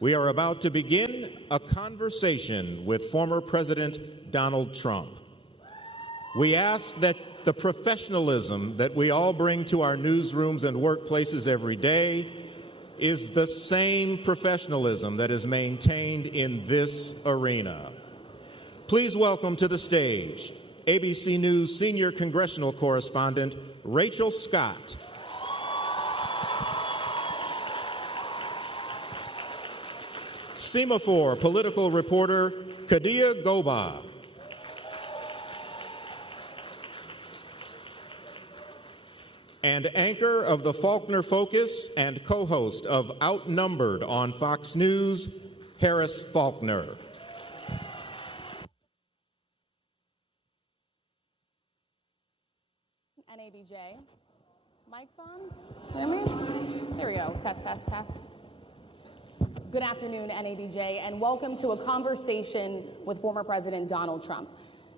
We are about to begin a conversation with former President Donald Trump. We ask that the professionalism that we all bring to our newsrooms and workplaces every day is the same professionalism that is maintained in this arena. Please welcome to the stage ABC News senior congressional correspondent Rachel Scott. Semaphore political reporter Kadia Goba. And anchor of the Faulkner Focus and co-host of Outnumbered on Fox News, Harris Faulkner. NABJ. Mic's on? Hear me? There we go. Test, test, test. Good afternoon, NABJ, and welcome to a conversation with former President Donald Trump.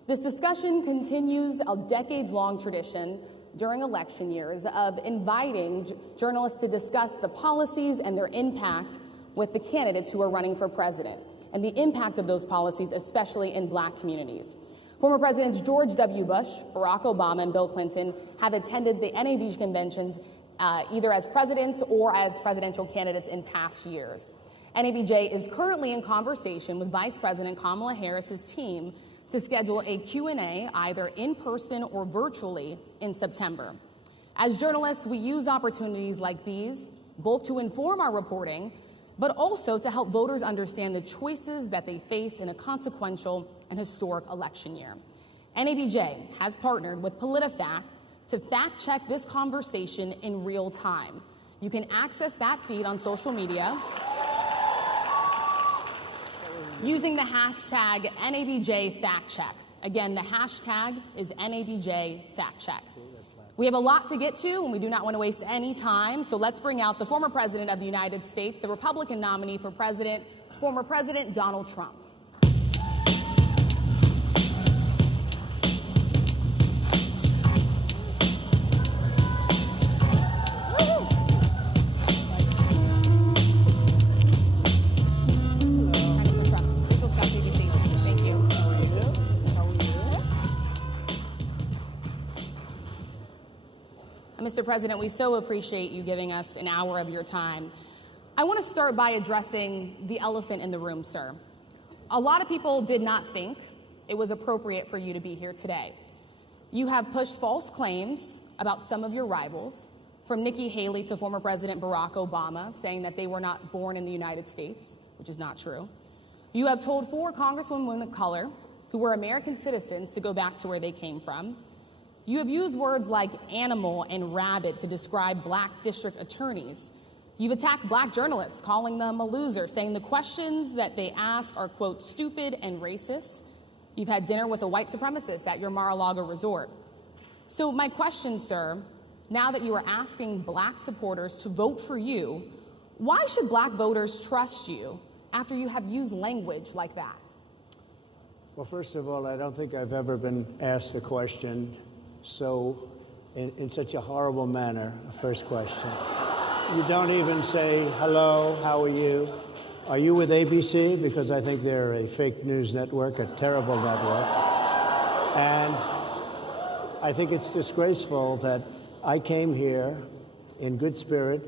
This discussion continues a decades-long tradition during election years of inviting journalists to discuss the policies and their impact with the candidates who are running for president, and the impact of those policies, especially in Black communities. Former Presidents George W. Bush, Barack Obama, and Bill Clinton have attended the NABJ conventions either as presidents or as presidential candidates in past years. NABJ is currently in conversation with Vice President Kamala Harris's team to schedule a Q&A either in person or virtually in September. As journalists, we use opportunities like these both to inform our reporting, but also to help voters understand the choices that they face in a consequential and historic election year. NABJ has partnered with PolitiFact to fact-check this conversation in real time. You can access that feed on social media using the hashtag NABJFactCheck. Again, the hashtag is NABJFactCheck. We have a lot to get to, and we do not want to waste any time, so let's bring out the former President of the United States, the Republican nominee for President, former President Donald Trump. Mr. President, we so appreciate you giving us an hour of your time. I want to start by addressing the elephant in the room, sir. A lot of people did not think it was appropriate for you to be here today. You have pushed false claims about some of your rivals, from Nikki Haley to former President Barack Obama, saying that they were not born in the United States, which is not true. You have told 4 congresswomen of color who were American citizens to go back to where they came from. You have used words like animal and rabid to describe Black district attorneys. You've attacked Black journalists, calling them a loser, saying the questions that they ask are, quote, stupid and racist. You've had dinner with a white supremacist at your Mar-a-Lago resort. So my question, sir, now that you are asking Black supporters to vote for you, why should Black voters trust you after you have used language like that? Well, first of all, I don't think I've ever been asked a question so in such a horrible manner. First question. You don't even say, hello, how are you? Are you with ABC? Because I think they're a fake news network, a terrible network. And I think it's disgraceful that I came here in good spirit.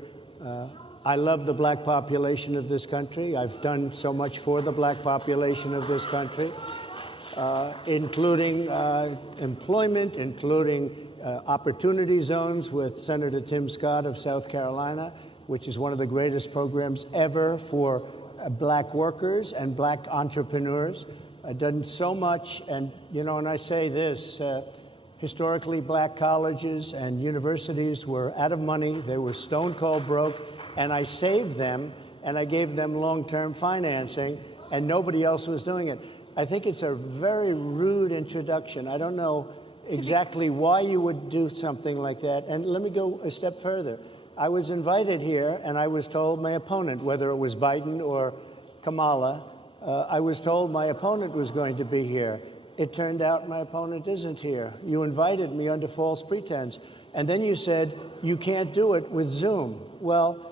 I love the Black population of this country. I've done so much for the Black population of this country. Including employment, including opportunity zones with Senator Tim Scott of South Carolina, which is one of the greatest programs ever for Black workers and Black entrepreneurs. I've done so much, and, you know, and I say this, historically Black colleges and universities were out of money. They were stone cold broke, and I saved them, and I gave them long-term financing, and nobody else was doing it. I think it's a very rude introduction. I don't know exactly why you would do something like that. And let me go a step further. I was invited here, and I was told my opponent, whether it was Biden or Kamala, I was told my opponent was going to be here. It turned out my opponent isn't here. You invited me under false pretense. And then you said you can't do it with Zoom. Well,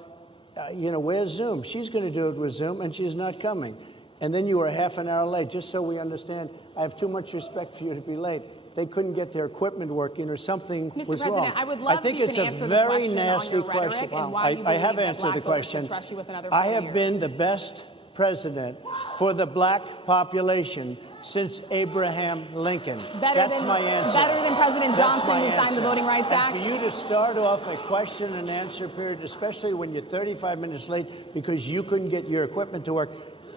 where's Zoom? She's going to do it with Zoom, and she's not coming. And then you were half an hour late, just so we understand. I have too much respect for you to be late. They couldn't get their equipment working or something was wrong. Mr. President, I would love if you can answer the question on your rhetoric and why you believe that black voters should trust you with another 4 years. I have been the best president for the black population since Abraham Lincoln. That's my answer. Better than President Johnson, who signed the Voting Rights Act? And for you to start off a question and answer period, especially when you're 35 minutes late because you couldn't get your equipment to work,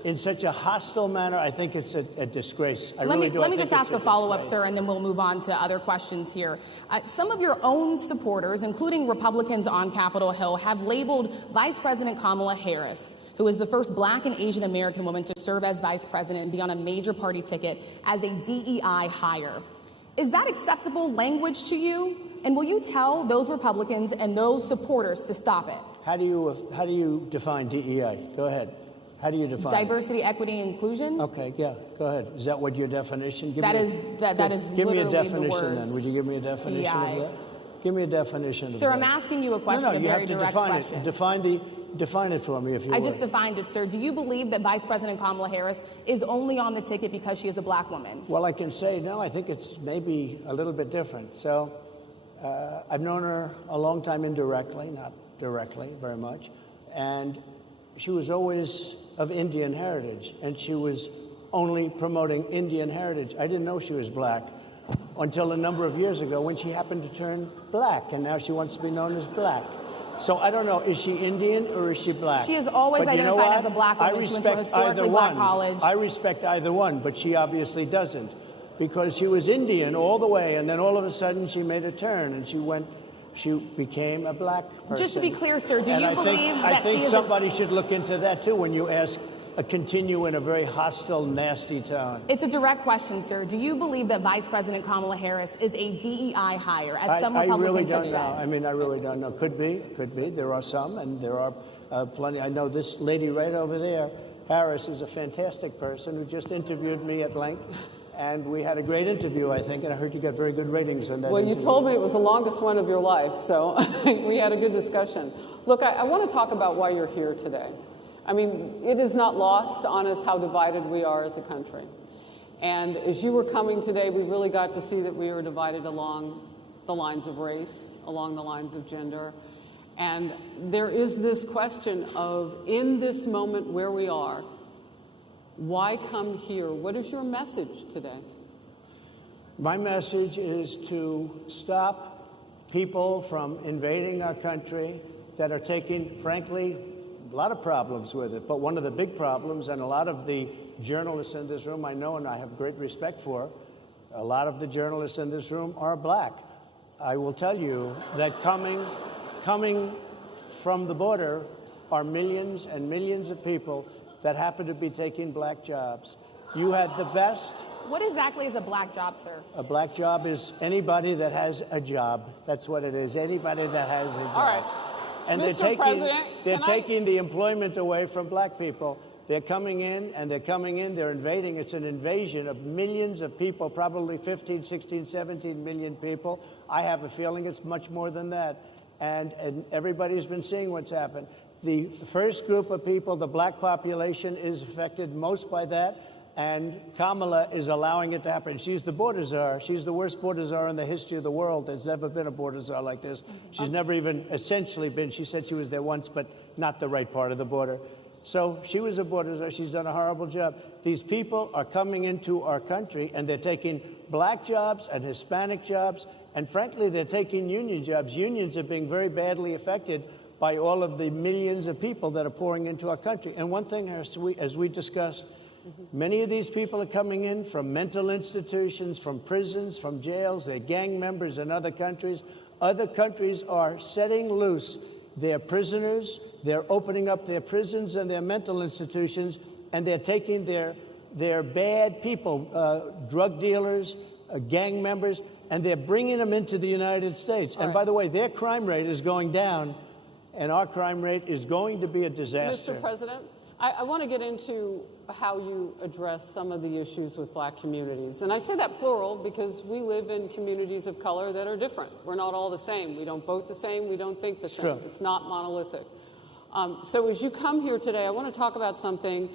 in such a hostile manner, I think it's a disgrace. Let me just ask a follow-up, sir, and then we'll move on to other questions here. Some of your own supporters, including Republicans on Capitol Hill, have labeled Vice President Kamala Harris, who is the first black and Asian American woman to serve as vice president and be on a major party ticket, as a DEI hire. Is that acceptable language to you? And will you tell those Republicans and those supporters to stop it? How do you define DEI? Go ahead. How do you define diversity, equity, inclusion? Okay, yeah, go ahead. Is that what your definition? That is give me a literally definition the then. Would you give me a definition DEI. of that? Give me a definition of that. Sir, I'm asking you a question, a very direct question. Define it for me, if you would. I just defined it, sir. Do you believe that Vice President Kamala Harris is only on the ticket because she is a black woman? Well, I can say no. I think it's maybe a little bit different. So I've known her a long time indirectly, not directly very much. And she was always of Indian heritage, and she was only promoting Indian heritage. I didn't know she was black until a number of years ago when she happened to turn black, and now she wants to be known as black. So I don't know, is she Indian or is she black? She has always identified as a black woman. She went to a historically black college. I respect either one, but she obviously doesn't, because she was Indian all the way, and then all of a sudden she made a turn, and she became a black person. Just to be clear, sir, do you believe that I think somebody should look into that, too, when you continue in a very hostile, nasty tone. It's a direct question, sir. Do you believe that Vice President Kamala Harris is a DEI hire, as some Republicans have said? I really don't know. I really don't know. Could be. There are some, and there are plenty. I know this lady right over there, Harris, is a fantastic person who just interviewed me at length. And we had a great interview, I think, and I heard you got very good ratings on that interview. You told me it was the longest one of your life, so we had a good discussion. Look, I want to talk about why you're here today. I mean, it is not lost on us how divided we are as a country. And as you were coming today, we really got to see that we are divided along the lines of race, along the lines of gender. And there is this question of, in this moment where we are, why come here? What is your message today? My message is to stop people from invading our country that are taking, frankly, a lot of problems with it. But one of the big problems, and a lot of the journalists in this room I know and I have great respect for, a lot of the journalists in this room are black. I will tell you that coming from the border are millions and millions of people that happen to be taking black jobs. You had the best. What exactly is a black job, sir? A black job is anybody that has a job. That's what it is. Anybody that has a job. All right. And they're taking the employment away from black people. They're coming in, they're invading. It's an invasion of millions of people, probably 15, 16, 17 million people. I have a feeling it's much more than that. And everybody's been seeing what's happened. The first group of people, the black population, is affected most by that, and Kamala is allowing it to happen. She's the border czar. She's the worst border czar in the history of the world. There's never been a border czar like this. She's never even essentially been. She said she was there once, but not the right part of the border. So she was a border czar. She's done a horrible job. These people are coming into our country, and they're taking black jobs and Hispanic jobs, and frankly, they're taking union jobs. Unions are being very badly affected by all of the millions of people that are pouring into our country. And one thing, as we discussed, many of these people are coming in from mental institutions, from prisons, from jails. They're gang members in other countries. Other countries are setting loose their prisoners. They're opening up their prisons and their mental institutions, and they're taking their bad people, drug dealers, gang members, and they're bringing them into the United States. And by the way, their crime rate is going down, and our crime rate is going to be a disaster. Mr. President, I want to get into how you address some of the issues with black communities. And I say that plural because we live in communities of color that are different. We're not all the same. We don't vote the same. We don't think the same. Sure. It's not monolithic. So as you come here today, I want to talk about something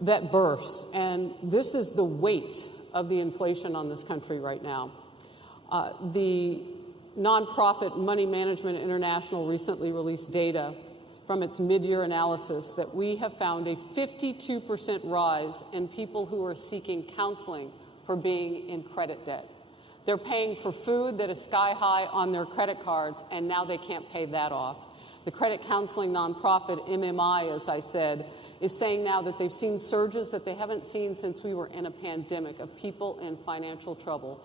that bursts, and this is the weight of the inflation on this country right now. The nonprofit Money Management International recently released data from its mid-year analysis that we have found a 52% rise in people who are seeking counseling for being in credit debt. They're paying for food that is sky high on their credit cards, and now they can't pay that off. The credit counseling nonprofit MMI, as I said, is saying now that they've seen surges that they haven't seen since we were in a pandemic of people in financial trouble.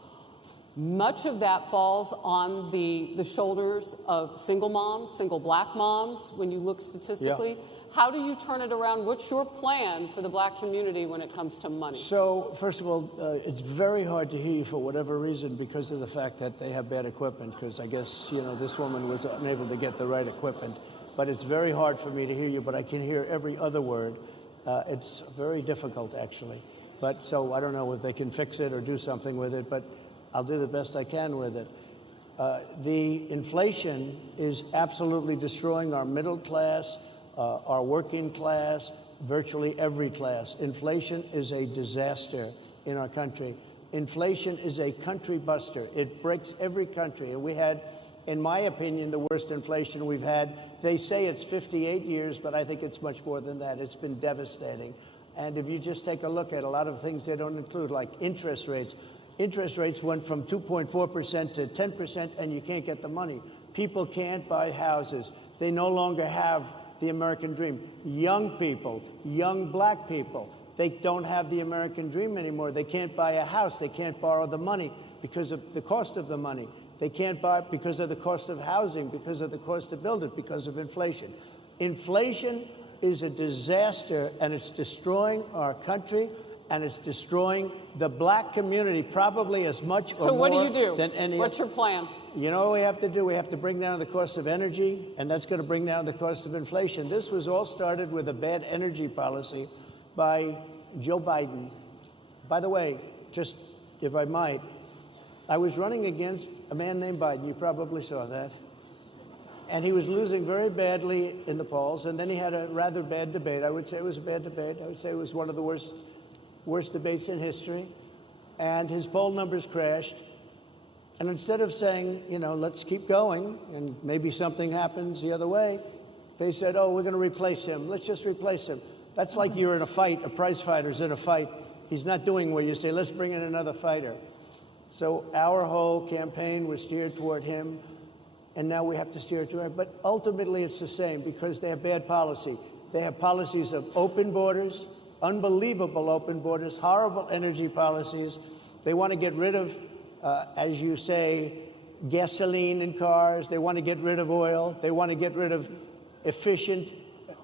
Much of that falls on the shoulders of single moms, single black moms, when you look statistically. Yeah. How do you turn it around? What's your plan for the black community when it comes to money? So, first of all, it's very hard to hear you for whatever reason because of the fact that they have bad equipment, because I guess, this woman was unable to get the right equipment. But it's very hard for me to hear you, but I can hear every other word. It's very difficult, actually. But so I don't know if they can fix it or do something with it, but I'll do the best I can with it. The inflation is absolutely destroying our middle class, our working class, virtually every class. Inflation is a disaster in our country. Inflation is a country buster. It breaks every country. And we had, in my opinion, the worst inflation we've had. They say it's 58 years, but I think it's much more than that. It's been devastating. And if you just take a look at a lot of things they don't include, like interest rates. Interest rates went from 2.4% to 10%, and you can't get the money. People can't buy houses. They no longer have the American dream. Young people, young black people, they don't have the American dream anymore. They can't buy a house. They can't borrow the money because of the cost of the money. They can't buy it because of the cost of housing, because of the cost to build it, because of inflation. Inflation is a disaster, and it's destroying our country, and it's destroying the black community probably as much or more. So what do you do? Than any. What's your plan? You know what we have to do? We have to bring down the cost of energy, and that's going to bring down the cost of inflation. This was all started with a bad energy policy by Joe Biden. By the way, just if I might, I was running against a man named Biden. You probably saw that. And he was losing very badly in the polls, and then he had a rather bad debate. I would say it was a bad debate. I would say it was one of the worst debates in history. And his poll numbers crashed. And instead of saying, let's keep going and maybe something happens the other way, they said, oh, we're going to replace him. Let's just replace him. That's like you're in a fight, a prize fighter's in a fight. He's not doing where you say, let's bring in another fighter. So our whole campaign was steered toward him, and now we have to steer toward him. But ultimately it's the same because they have bad policy. They have policies of open borders, unbelievable open borders, horrible energy policies. They want to get rid of as you say, gasoline in cars. They want to get rid of oil. They want to get rid of efficient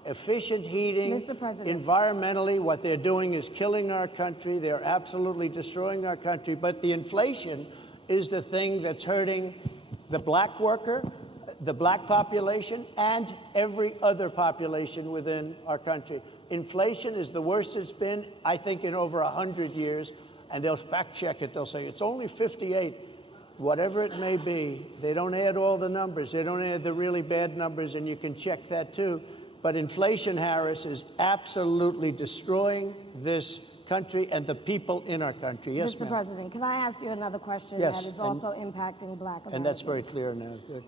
heating. Mr. President. Environmentally, what they're doing is killing our country. They're absolutely destroying our country. But the inflation is the thing that's hurting the black worker, the black population, and every other population within our country. Inflation is the worst it's been, I think, in over 100 years. And they'll fact check it. They'll say it's only 58, whatever it may be. They don't add all the numbers. They don't add the really bad numbers, and you can check that too. But inflation, Harris, is absolutely destroying this country and the people in our country. Yes, Mr. President, can I ask you another question yes, that is also impacting black Americans? And that's very clear now. Good.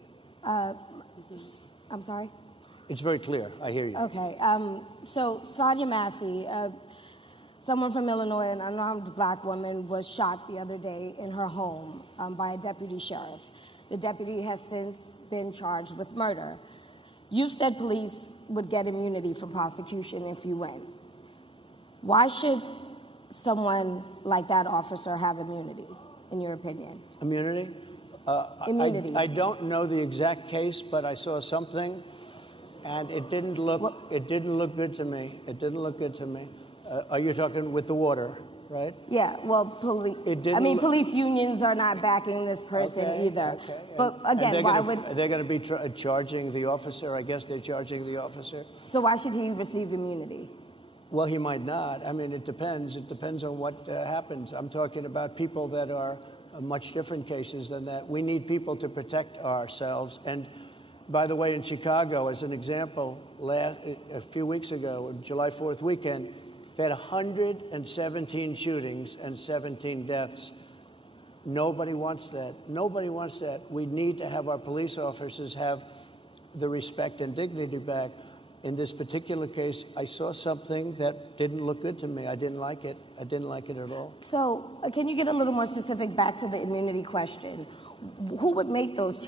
I'm sorry? It's very clear. I hear you. Okay. So Sonia Massey, someone from Illinois, an unarmed black woman, was shot the other day in her home by a deputy sheriff. The deputy has since been charged with murder. You've said police would get immunity from prosecution if you win. Why should someone like that officer have immunity, in your opinion? Immunity? Immunity. I don't know the exact case, but I saw something, and it didn't look good to me. It didn't look good to me. Are you talking with the water, right? Yeah, well, police unions are not backing this person either. Okay. But again, why would... They're going to be charging the officer. I guess they're charging the officer. So why should he receive immunity? Well, he might not. I mean, it depends. It depends on what happens. I'm talking about people that are much different cases than that. We need people to protect ourselves. And By the way, in Chicago, as an example, a few weeks ago, July 4th weekend, they had 117 shootings and 17 deaths. Nobody wants that. Nobody wants that. We need to have our police officers have the respect and dignity back. In this particular case, I saw something that didn't look good to me. I didn't like it. I didn't like it at all. So can you get a little more specific back to the immunity question? Who would make those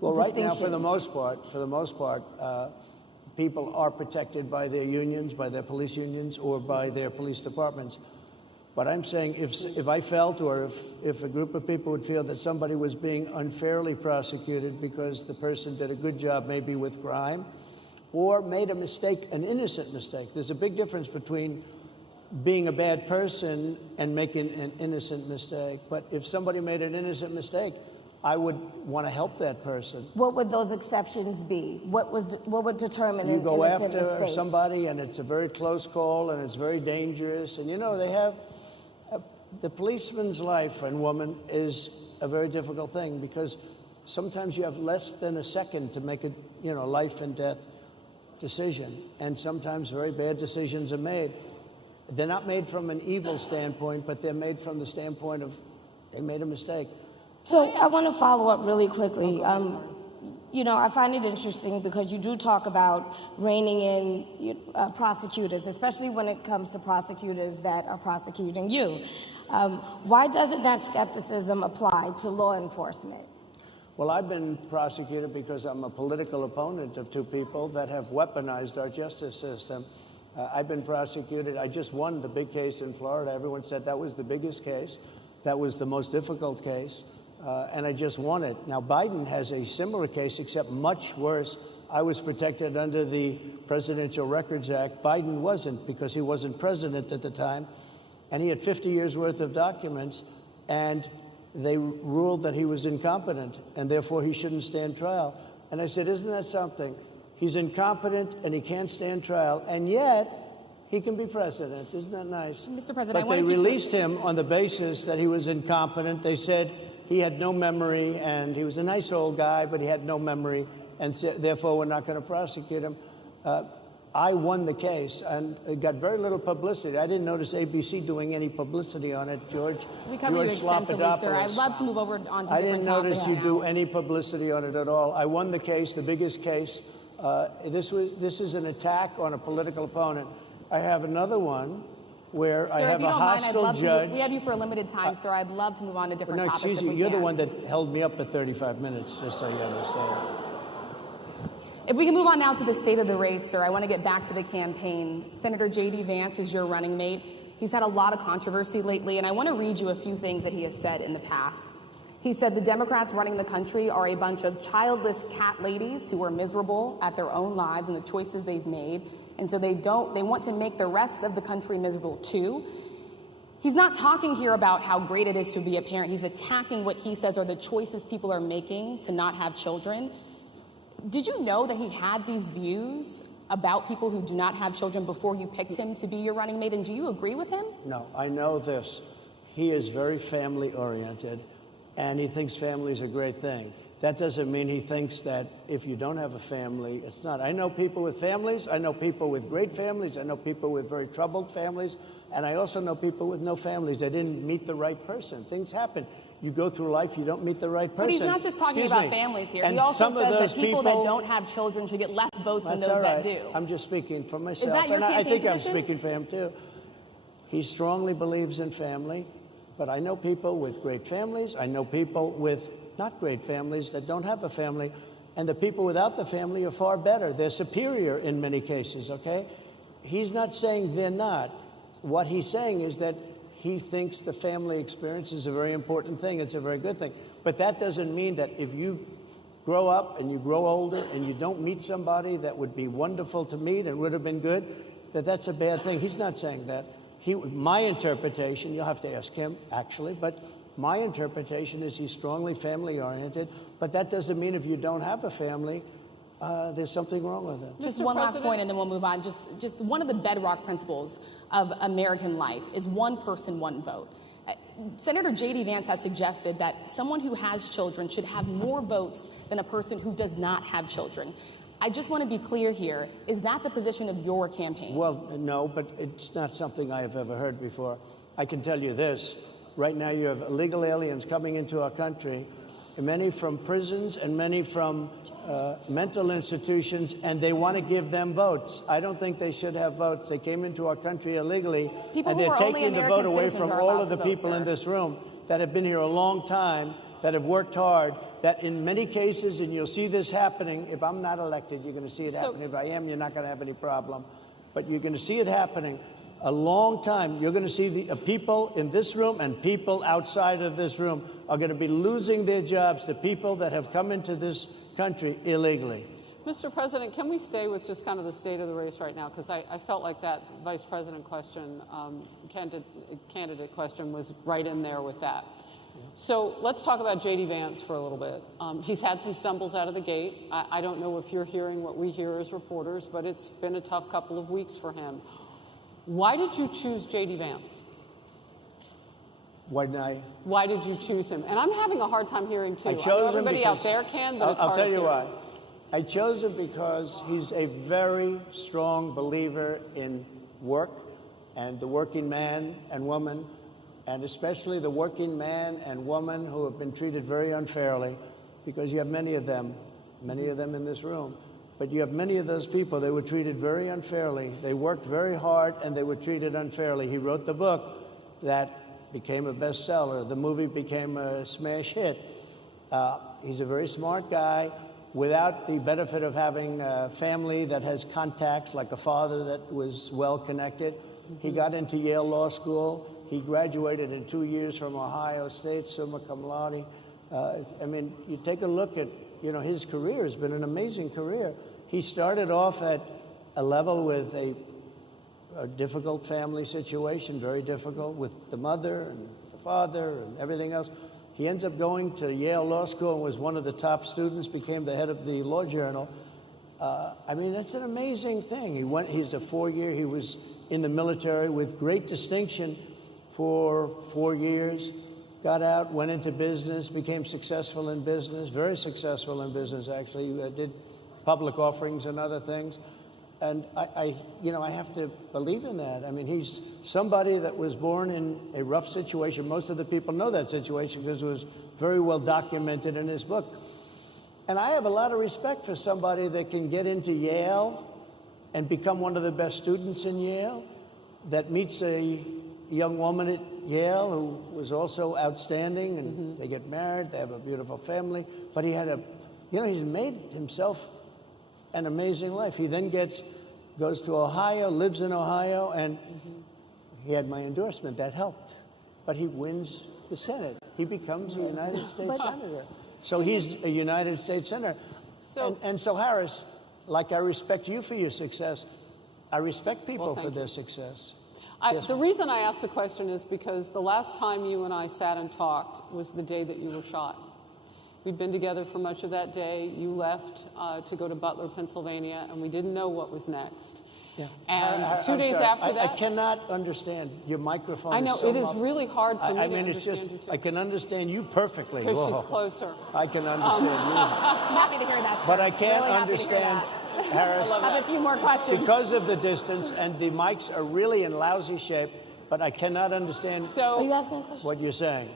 well, right now, for the most part, people are protected by their unions, by their police unions, or by their police departments. But I'm saying if I felt, or if a group of people would feel that somebody was being unfairly prosecuted because the person did a good job maybe with crime, or made a mistake, an innocent mistake. There's a big difference between being a bad person and making an innocent mistake. But if somebody made an innocent mistake, I would want to help that person. What would those exceptions be? What would determine an innocent mistake? You go after somebody, and it's a very close call, and it's very dangerous. And, you know, they have the policeman's life and woman is a very difficult thing, because sometimes you have less than a second to make a life and death decision, and sometimes very bad decisions are made. They're not made from an evil standpoint, but they're made from the standpoint of they made a mistake. So I want to follow up really quickly. I find it interesting because you do talk about reining in prosecutors, especially when it comes to prosecutors that are prosecuting you. Why doesn't that skepticism apply to law enforcement? Well, I've been prosecuted because I'm a political opponent of two people that have weaponized our justice system. I've been prosecuted. I just won the big case in Florida. Everyone said that was the biggest case. That was the most difficult case. And I just won it. Now, Biden has a similar case, except much worse. I was protected under the Presidential Records Act. Biden wasn't, because he wasn't president at the time. And he had 50 years worth of documents. And they ruled that he was incompetent, and therefore he shouldn't stand trial. And I said, isn't that something? He's incompetent and he can't stand trial, and yet he can be president. Isn't that nice? Mr. President, but they released him on the basis that he was incompetent. They said he had no memory, and he was a nice old guy, but he had no memory, and therefore we're not going to prosecute him. I won the case, and it got very little publicity. I didn't notice ABC doing any publicity on it, George. We cover you extensively, sir. I'd love to move over on to different topics. I didn't notice you do any publicity on it at all. I won the case, the biggest case. This is an attack on a political opponent. I have another one where I have a hostile judge. We have you for a limited time, sir. I'd love to move on to different topics. No, excuse me. You're the one that held me up for 35 minutes, just so you understand. If we can move on now to the state of the race, sir, I want to get back to the campaign. Senator J.D. Vance is your running mate. He's had a lot of controversy lately, and I want to read you a few things that he has said in the past. He said the Democrats running the country are a bunch of childless cat ladies who are miserable at their own lives and the choices they've made, and so they want to make the rest of the country miserable too. He's not talking here about how great it is to be a parent. He's attacking what he says are the choices people are making to not have children. Did you know that he had these views about people who do not have children before you picked him to be your running mate, and do you agree with him? No, I know this. He is very family-oriented, and he thinks family is a great thing. That doesn't mean he thinks that if you don't have a family, it's not. I know people with families. I know people with great families. I know people with very troubled families. And I also know people with no families. They didn't meet the right person. Things happen. You go through life, you don't meet the right person. But he's not just talking about families here. He also says that people that don't have children should get less votes than those that do. I'm just speaking for myself. Is that your campaign I think position? I'm speaking for him, too. He strongly believes in family. But I know people with great families. I know people with not great families that don't have a family. And the people without the family are far better. They're superior in many cases, okay? He's not saying they're not. What he's saying is that he thinks the family experience is a very important thing. It's a very good thing. But that doesn't mean that if you grow up and you grow older and you don't meet somebody that would be wonderful to meet and would have been good, that that's a bad thing. He's not saying that. My interpretation, you'll have to ask him, actually, but my interpretation is he's strongly family-oriented, but that doesn't mean if you don't have a family, there's something wrong with it. Just one last point, and then we'll move on. Just one of the bedrock principles of American life is one person, one vote. Senator J.D. Vance has suggested that someone who has children should have more votes than a person who does not have children. I just want to be clear here. Is that the position of your campaign? Well, no, but it's not something I have ever heard before. I can tell you this. Right now you have illegal aliens coming into our country, many from prisons and many from mental institutions, and they want to give them votes. I don't think they should have votes. They came into our country illegally, and they're taking the vote away from all of the people in this room that have been here a long time, that have worked hard, that in many cases, and you'll see this happening, if I'm not elected, you're going to see it happening. If I am, you're not going to have any problem. But you're going to see it happening a long time. You're going to see the people in this room and people outside of this room are going to be losing their jobs, the people that have come into this country illegally. Mr. President, can we stay with just kind of the state of the race right now? Because I felt like that vice president question, candidate question was right in there with that. So let's talk about J.D. Vance for a little bit. He's had some stumbles out of the gate. I don't know if you're hearing what we hear as reporters, but it's been a tough couple of weeks for him. Why did you choose J.D. Vance? Why did you choose him? And I'm having a hard time hearing, too. I chose him everybody because, out there can, but it's hard I'll tell to you hear. why. I chose him because he's a very strong believer in work and the working man and woman, and especially the working man and woman who have been treated very unfairly, because you have many of them in this room. But you have many of those people, they were treated very unfairly. They worked very hard, and they were treated unfairly. He wrote the book that became a bestseller. The movie became a smash hit. He's a very smart guy without the benefit of having a family that has contacts, like a father that was well-connected. He got into Yale Law School. He graduated in 2 years from Ohio State, summa cum laude. I mean, you take a look at, his career has been an amazing career. He started off at a level with a difficult family situation, very difficult, with the mother and the father and everything else. He ends up going to Yale Law School and was one of the top students, became the head of the Law Journal. I mean, that's an amazing thing. He's a 4-year, he was in the military with great distinction for 4 years. Got out, went into business, became successful in business, very successful in business, actually. Did public offerings and other things. And I have to believe in that. I mean, he's somebody that was born in a rough situation. Most of the people know that situation because it was very well documented in his book. And I have a lot of respect for somebody that can get into Yale and become one of the best students in Yale, that meets a young woman at Yale who was also outstanding, and they get married, they have a beautiful family, but he had he's made himself an amazing life. He then goes to Ohio, lives in Ohio, and he had my endorsement. That helped. But he wins the Senate. He becomes a United States Senator. So he's a United States Senator. And so, Harris, like I respect you for your success, I respect people for their success. The reason I asked the question is because the last time you and I sat and talked was the day that you were shot. We'd been together for much of that day. You left to go to Butler, Pennsylvania, and we didn't know what was next. Yeah. And 2 days after that... I cannot understand. Your microphone I know, is so it is really hard for me to understand you, too. I can understand you perfectly. Because she's closer. I can understand you. I'm happy to hear that, sir. But I can't really understand, Harris. I have a few more questions. Because of the distance, and the mics are really in lousy shape, but I cannot understand Are you asking a question? what you're saying.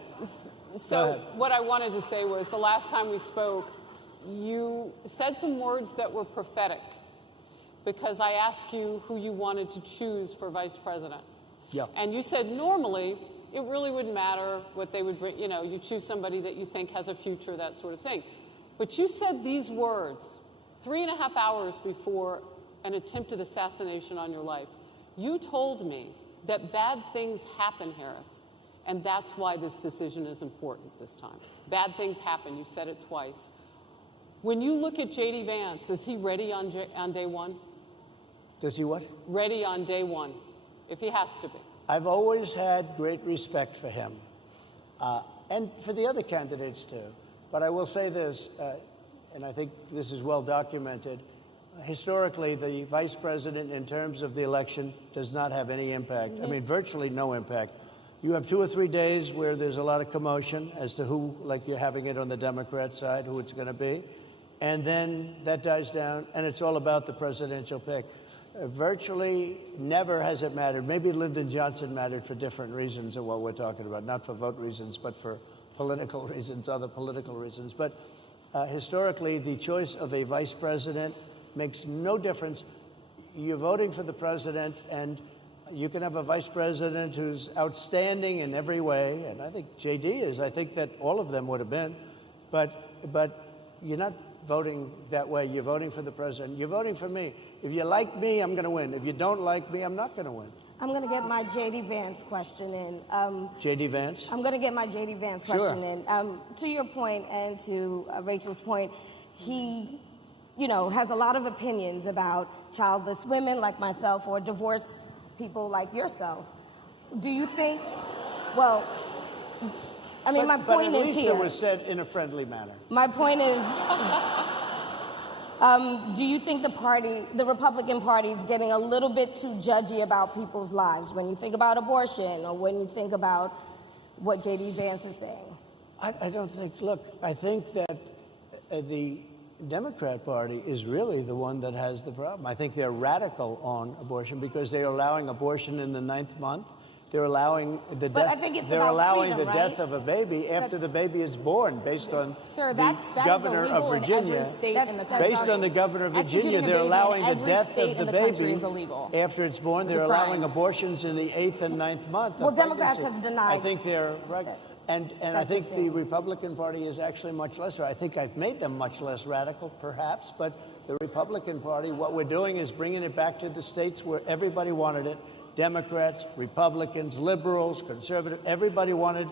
So what I wanted to say was the last time we spoke, you said some words that were prophetic because I asked you who you wanted to choose for vice president. Yeah. And you said normally it really wouldn't matter what they would bring. You choose somebody that you think has a future, that sort of thing. But you said these words 3.5 hours before an attempted assassination on your life. You told me that bad things happen, Harris. And that's why this decision is important this time. Bad things happen. You said it twice. When you look at J.D. Vance, is he ready on day one? Does he what? Ready on day one, if he has to be. I've always had great respect for him, and for the other candidates too. But I will say this, and I think this is well documented. Historically, the vice president, in terms of the election, does not have any impact. I mean, virtually no impact. You have 2 or 3 days where there's a lot of commotion as to who, like you're having it on the Democrat side, who it's going to be. And then that dies down, and it's all about the presidential pick. Virtually never has it mattered. Maybe Lyndon Johnson mattered for different reasons of what we're talking about, not for vote reasons, but for political reasons, other political reasons. But historically, the choice of a vice president makes no difference. You're voting for the president, and you can have a vice president who's outstanding in every way, and I think J.D. is. I think that all of them would have been. But you're not voting that way. You're voting for the president. You're voting for me. If you like me, I'm going to win. If you don't like me, I'm not going to win. I'm going to get my J.D. Vance question in. J.D. Vance? I'm going to get my J.D. Vance question in. To your point and to Rachel's point, he, has a lot of opinions about childless women like myself or divorced people like yourself. Do you think, well, I mean, my point is here. But at least it was said in a friendly manner. My point is, do you think the Republican Party is getting a little bit too judgy about people's lives when you think about abortion or when you think about what J.D. Vance is saying? I don't think, look, I think that the Democrat Party is really the one that has the problem. I think they're radical on abortion because they're allowing abortion in the 9th month. They're allowing the death. They're allowing the death of a baby after the baby is born, based on the governor of Virginia. Based on the governor of Virginia, they're allowing the death of the baby after it's born. They're allowing abortions in the 8th and 9th month. Well, Democrats have denied. I think they're right. And I think the Republican Party is actually much less. I think I've made them much less radical, perhaps. But the Republican Party, what we're doing is bringing it back to the states where everybody wanted it. Democrats, Republicans, liberals, conservatives, everybody wanted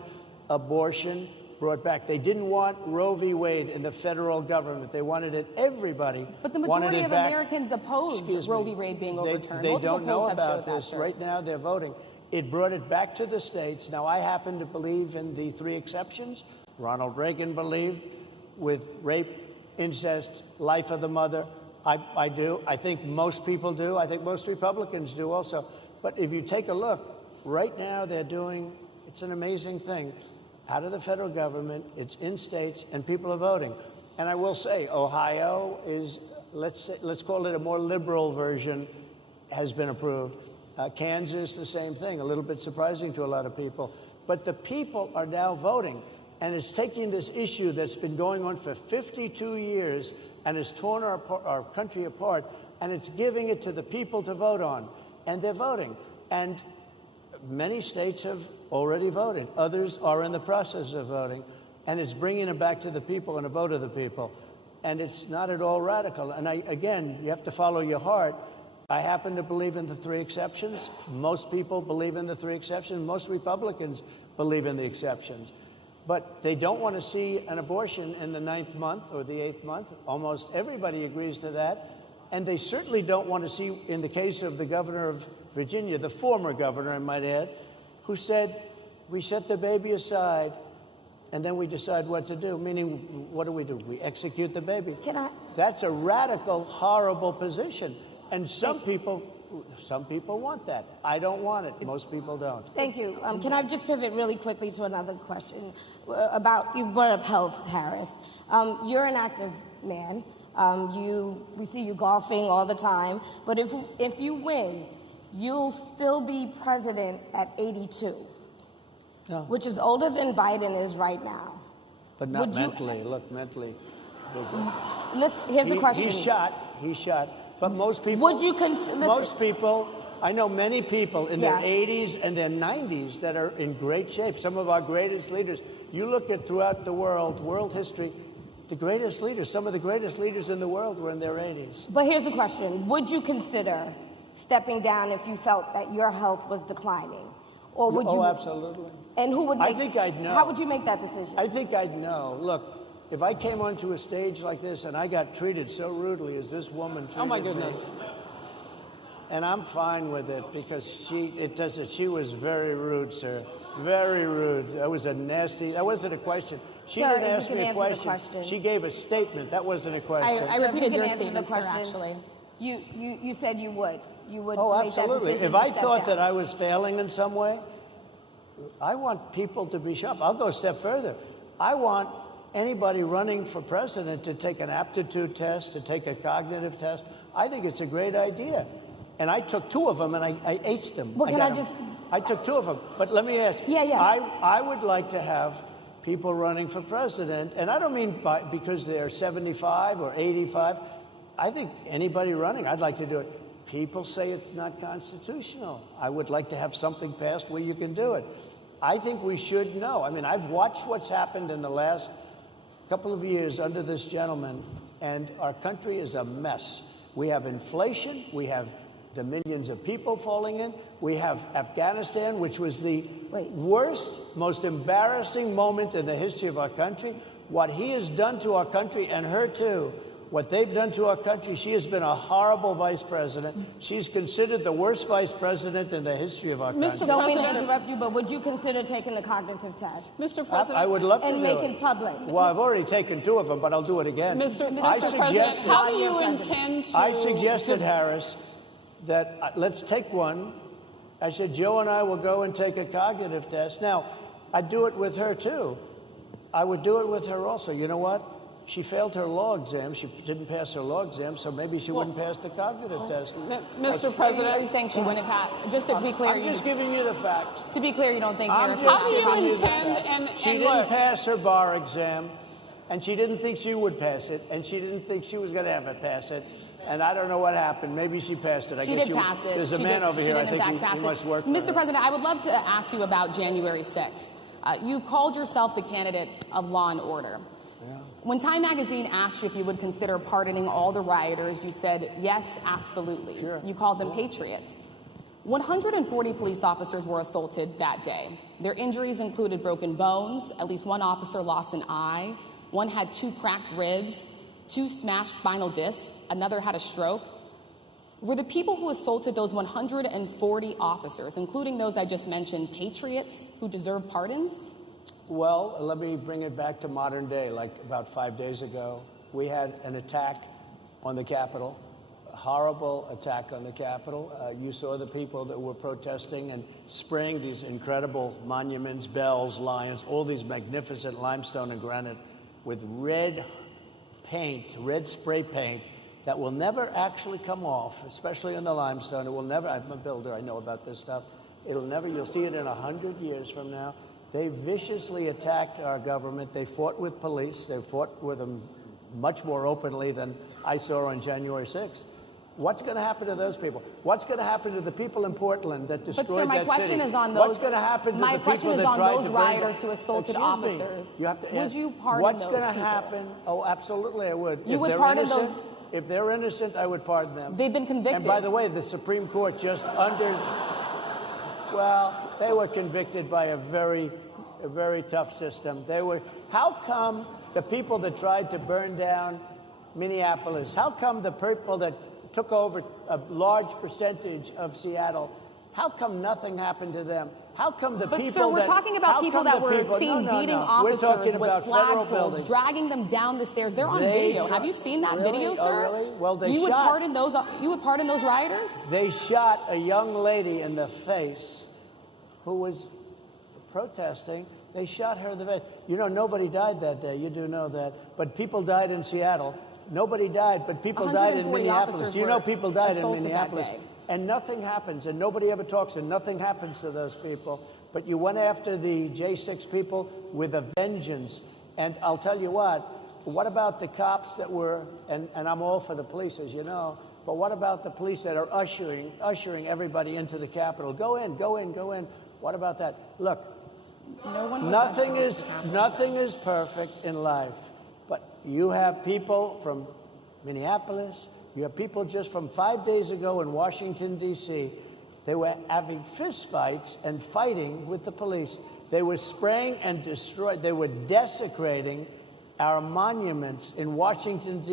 abortion brought back. They didn't want Roe v. Wade in the federal government. They wanted it. Everybody wanted it back. But the majority of Americans oppose Roe v. Wade being overturned. They don't know about this. Right now, they're voting. It brought it back to the states. Now, I happen to believe in the 3 exceptions. Ronald Reagan believed with rape, incest, life of the mother. I do. I think most people do. I think most Republicans do also. But if you take a look, right now they're doing, it's an amazing thing, out of the federal government, it's in states, and people are voting. And I will say, Ohio is, let's call it a more liberal version, has been approved. Kansas, the same thing, a little bit surprising to a lot of people. But the people are now voting, and it's taking this issue that's been going on for 52 years and has torn our country apart, and it's giving it to the people to vote on. And they're voting. And many states have already voted. Others are in the process of voting. And it's bringing it back to the people and a vote of the people. And it's not at all radical. And again, you have to follow your heart. I happen to believe in the 3 exceptions. Most people believe in the 3 exceptions. Most Republicans believe in the exceptions. But they don't want to see an abortion in the 9th month or the 8th month. Almost everybody agrees to that. And they certainly don't want to see, in the case of the governor of Virginia, the former governor, I might add, who said, we set the baby aside and then we decide what to do. Meaning, what do? We execute the baby. That's a radical, horrible position. And some people want that. I don't want it. Most people don't. Thank you. Can I just pivot really quickly to another question about, you brought up health, Harris. You're an active man. We see you golfing all the time. But if you win, you'll still be president at 82, which is older than Biden is right now. But not mentally. Look, mentally. Here's the question. He's shot. But most people, I know many people in their 80s and their 90s that are in great shape. Some of our greatest leaders. You look at throughout the world history, the greatest leaders, some of the greatest leaders in the world were in their 80s. But here's the question. Would you consider stepping down if you felt that your health was declining? Or would you? Oh, absolutely. And who would I think I'd know. How would you make that decision? I think I'd know. Look, if I came onto a stage like this and I got treated so rudely as this woman treated me. Oh, my goodness. And I'm fine with it because she was very rude, sir. Very rude. That wasn't a question. She didn't ask me a question. She gave a statement. That wasn't a question. I repeated your statement, sir, actually. You said you would. You would Oh, make absolutely. That decision if I thought that I was failing in some way, I want people to be sharp. I'll go a step further. I want anybody running for president to take an aptitude test, to take a cognitive test. I think it's a great idea. And I took 2 of them, and I aced them. Well, I took 2 of them. But let me ask you. Yeah. I would like to have people running for president, and I don't mean because they're 75 or 85. I think anybody running, I'd like to do it. People say it's not constitutional. I would like to have something passed where you can do it. I think we should know. I mean, I've watched what's happened in the last couple of years under this gentleman, and our country is a mess. We have inflation. We have the millions of people falling in. We have Afghanistan, which was the worst, most embarrassing moment in the history of our country. What he has done to our country, and her too, what they've done to our country, she has been a horrible vice president. She's considered the worst vice president in the history of our country. Don't mean to interrupt you, but would you consider taking a cognitive test? Mr. President. I would love to and do make it. it public. Well, I've already taken 2 of them, but I'll do it again. Mr. President, how do you intend to... I suggested, Harris, that let's take one. I said, Joe and I will go and take a cognitive test. Now, I'd do it with her, too. I would do it with her also. You know what? She failed her law exam. She didn't pass her law exam, so maybe she wouldn't pass the cognitive test. Mr. President, are you saying she wouldn't pass? Just to be clear, I'm just giving you the facts. To be clear, you don't think Harris? How do you intend? She didn't pass her bar exam, and she didn't think she would pass it, and she didn't think she was going to ever pass it. And I don't know what happened. Maybe she passed it. She did pass it. There's a man over here. I think he must work for her. Mr. President, I would love to ask you about January 6th. You've called yourself the candidate of law and order. Yeah. When Time Magazine asked you if you would consider pardoning all the rioters, you said, yes, absolutely. Sure. You called them patriots. 140 police officers were assaulted that day. Their injuries included broken bones. At least 1 officer lost an eye. 1 had 2 cracked ribs, 2 smashed spinal discs. Another had a stroke. Were the people who assaulted those 140 officers, including those I just mentioned, patriots who deserve pardons? Well, let me bring it back to modern day. Like about 5 days ago, we had an attack on the Capitol, a horrible attack on the Capitol. You saw the people that were protesting and spraying these incredible monuments, bells, lions, all these magnificent limestone and granite with red paint, red spray paint that will never actually come off, especially in the limestone. It will never, I'm a builder, I know about this stuff. It'll never, you'll see it in 100 years from now. They viciously attacked our government. They fought with police. They fought with them much more openly than I saw on January 6th. What's going to happen to those people? What's going to happen to the people in Portland that destroyed that city? But, sir, my question is on those. What's going to happen to my the people question is that on tried those to rioters who assaulted Excuse officers. Me. You have to would ask, you pardon what's those going to people? happen? Oh, absolutely, I would. You if would they're pardon innocent, those? If they're innocent, I would pardon them. They've been convicted. And by the way, the Supreme Court just well, they were convicted by a very tough system. How come the people that tried to burn down Minneapolis, how come the people that took over a large percentage of Seattle, how come nothing happened to them? How come the people But, sir, we're talking about people that were seen beating officers with flagpoles, dragging them down the stairs. They're on video. Have you seen that video, sir? Oh, really? Well, you would pardon those rioters? They shot a young lady in the face who was protesting. They shot her in the face. You know, nobody died that day. You do know that. But people died in Seattle. Nobody died, but people died in Minneapolis. You know people died in Minneapolis. And nothing happens, and nobody ever talks, and nothing happens to those people. But you went after the J6 people with a vengeance. And I'll tell you what about the cops that were, and I'm all for the police, as you know, but what about the police that are ushering everybody into the Capitol? Go in, go in, go in. What about that? Look, nothing is perfect in life, but you have people from Minneapolis. You have people just from 5 days ago in Washington, D.C. They were having fistfights and fighting with the police. They were spraying and destroying. They were desecrating our monuments in Washington,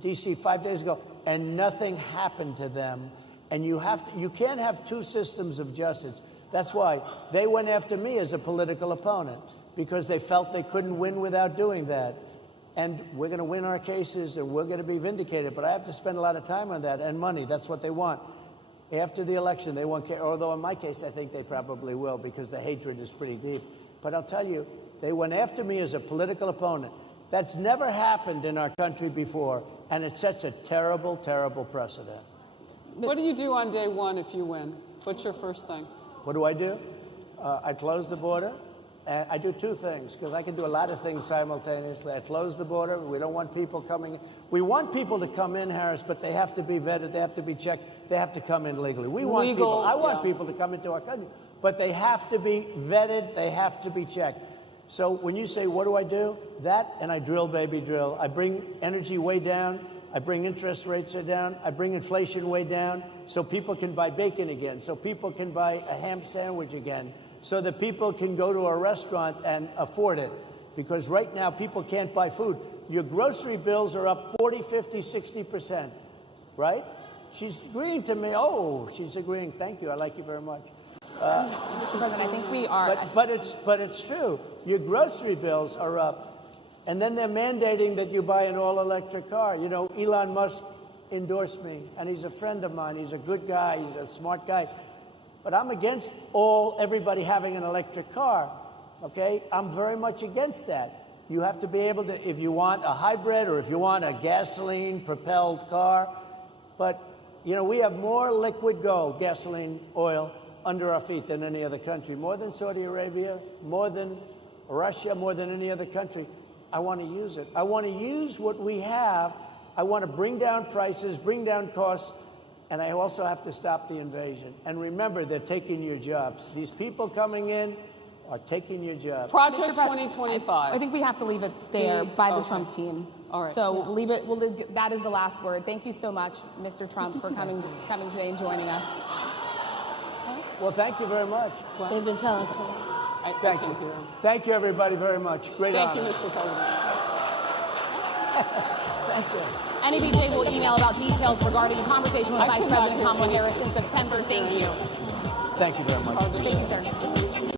D.C. 5 days ago, and nothing happened to them. And you can't have 2 systems of justice. That's why they went after me as a political opponent, because they felt they couldn't win without doing that. And we're going to win our cases, and we're going to be vindicated. But I have to spend a lot of time on that and money. That's what they want. After the election, they won't care. Although in my case, I think they probably will because the hatred is pretty deep. But I'll tell you, they went after me as a political opponent. That's never happened in our country before, and it sets a terrible, terrible precedent. What do you do on day one if you win? What's your first thing? What do? I close the border. I do two things, because I can do a lot of things simultaneously. I close the border. We don't want people coming in. We want people to come in, Harris, but they have to be vetted. They have to be checked. They have to come in legally. We want people. I want people to come into our country, but they have to be vetted. They have to be checked. So when you say, what do? That, and I drill, baby, drill. I bring energy way down. I bring interest rates down. I bring inflation way down so people can buy bacon again, so people can buy a ham sandwich again, so that people can go to a restaurant and afford it. Because right now, people can't buy food. Your grocery bills are up 40, 50, 60%, right? She's agreeing to me. Oh, she's agreeing. Thank you. I like you very much. Mr. President, I think we are. But it's true. Your grocery bills are up. And then they're mandating that you buy an all-electric car. You know, Elon Musk endorsed me, and he's a friend of mine. He's a good guy. He's a smart guy. But I'm against everybody having an electric car, okay? I'm very much against that. You have to be able to, if you want a hybrid or if you want a gasoline-propelled car. But, you know, we have more liquid gold, gasoline, oil, under our feet than any other country. More than Saudi Arabia, more than Russia, more than any other country. I want to use it. I want to use what we have. I want to bring down prices, bring down costs, and I also have to stop the invasion. And remember, they're taking your jobs. These people coming in are taking your jobs. Project 2025. I think we have to leave it there by the Trump team. All right. So leave it. That is the last word. Thank you so much, Mr. Trump, for coming today and joining us. Well, thank you very much. They've been telling us. Thank you. Thank you, everybody, very much. Great honor. Thank you, Mr. President. Thank you. NABJ will email about details regarding the conversation with Vice President Kamala Harris in September. Thank you. Thank you very much. Thank you, sir.